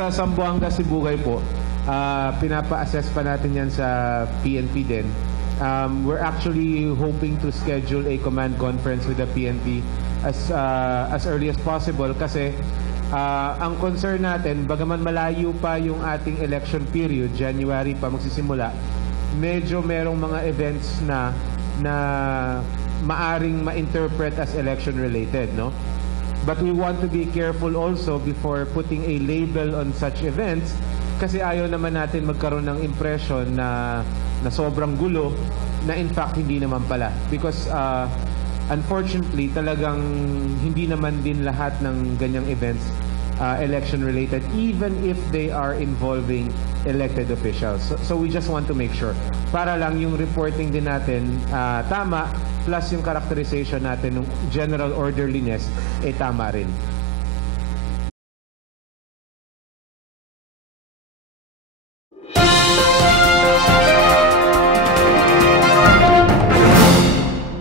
sa Zamboanga, Sibugay po, pinapa-assess pa natin yan sa PNP din. We're actually hoping to schedule a command conference with the PNP as early as possible kasi ang concern natin, bagaman malayo pa yung ating election period, January pa magsisimula, medyo merong mga events na maaring ma-interpret as election-related, no? But we want to be careful also before putting a label on such events kasi ayaw naman natin magkaroon ng impression na sobrang gulo na in fact hindi naman pala. Because unfortunately, talagang hindi naman din lahat ng ganyang events election-related even if they are involving elected officials. So we just want to make sure. Para lang yung reporting din natin tama plus yung characterization natin ng general orderliness tama rin.